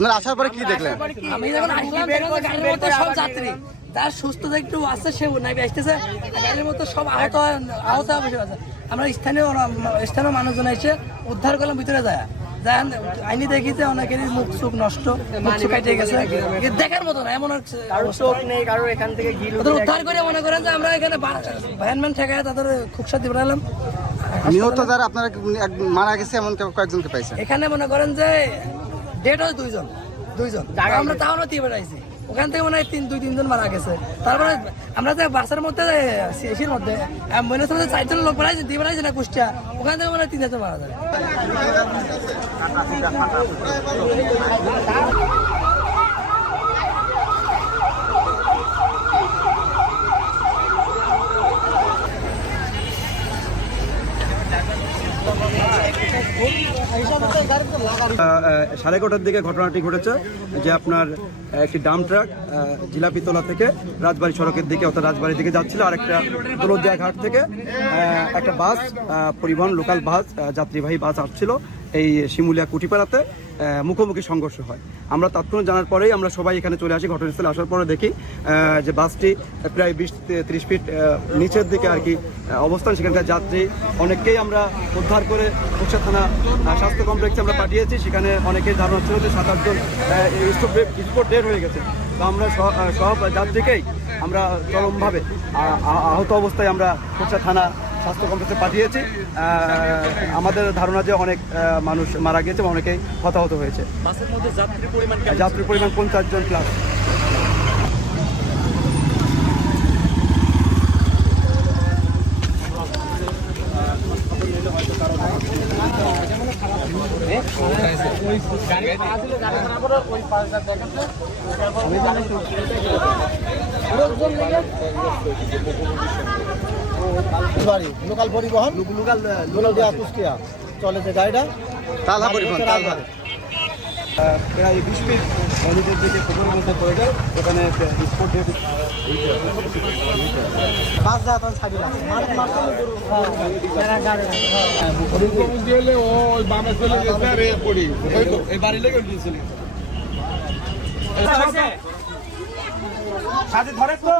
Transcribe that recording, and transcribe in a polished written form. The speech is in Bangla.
আপনারা আসার পরে কি দেখলেন? আমি যখন আসলাম গাড়ির মধ্যে সব যাত্রী, যার সুস্থতা একটু আছে সে নাইবে আসতেছে, গাড়ির মধ্যে সব আহত বসে আছে। আমরা স্থানীয় মানুষজন এসে উদ্ধার করলাম, ভিতরে যায় আইনি দেখিতে অনেকেরই মুখ চোখ নষ্ট, মুখ চোখ কেটে গেছে, দেখার মতো না এমন চোখ নেই কারো। এখান থেকে উদ্ধার করে মনে করেন যে আমরা এখানে ভ্যানম্যান ঠেকায় তাদের খুব সাথে বেড়ালাম। নিহত যারা আপনারা মারা গেছে এমন কয়েকজনকে পাইছেন এখানে মনে করেন যে ডেট হয় দুইজন, আমরা তাও না দিয়ে বেড়াইছি। ওখান থেকে মনে হয় 2-3 জন মারা গেছে। তারপরে আমরা যে বাসের মধ্যে এসির মধ্যে অ্যাম্বুলেন্সের মধ্যে 4 জন লোক বেড়াইছে, দিয়ে বেড়াইছে না কুষ্টিয়া, ওখান থেকে মনে হয় 3 জন মারা যায়। সাড়ে 11টার দিকে ঘটনাটি ঘটেছে যে আপনার একটি ডাম্প ট্রাক জিলাপিতলা থেকে রাজবাড়ী সড়কের দিকে অর্থাৎ রাজবাড়ির দিকে যাচ্ছিল, আর একটা দৌলতদিয়া ঘাট থেকে একটা বাস পরিবহন লোকাল বাস যাত্রীবাহী বাস আসছিল এই শিমুলিয়া কুটিপাড়াতে, মুখোমুখি সংঘর্ষ হয়। আমরা তৎক্ষণাৎ জানার পরেই আমরা সবাই এখানে চলে আসি। ঘটনাস্থলে আসার পরে দেখি যে বাসটি প্রায় 20-30 ফিট নিচের দিকে আর কি অবস্থান। সেখানকার যাত্রী অনেককেই আমরা উদ্ধার করে কুষ্টিয়া থানা স্বাস্থ্য কমপ্লেক্সে আমরা পাঠিয়েছি। সেখানে অনেকেই ধারণা ছিল যে 7-8 জন স্পট ডেড হয়ে গেছে। তো আমরা সব যাত্রীকেই আমরা চরমভাবে আহত অবস্থায় আমরা কুষ্টিয়া থানা স্বাস্থ্য কমপ্লেক্সে পাঠিয়েছি। আমাদের ধারণা যে অনেক মানুষ মারা গিয়েছে এবং অনেকেই হতাহত হয়েছে। যাত্রীর পরিমাণ 50 জন প্লাস। লোকাল পরিবহন লোকাল কুষ্টিয়া চলে যে গাড়িটা তালহা পরিবহন তালহা প্রায় 20 ফিট নিচের দিকে পুকুরের মধ্যে পড়ে যায়। ওখানে স্পট ডেট বাস যা তখন ছাড়ি লাগছে সাথে ধরে তো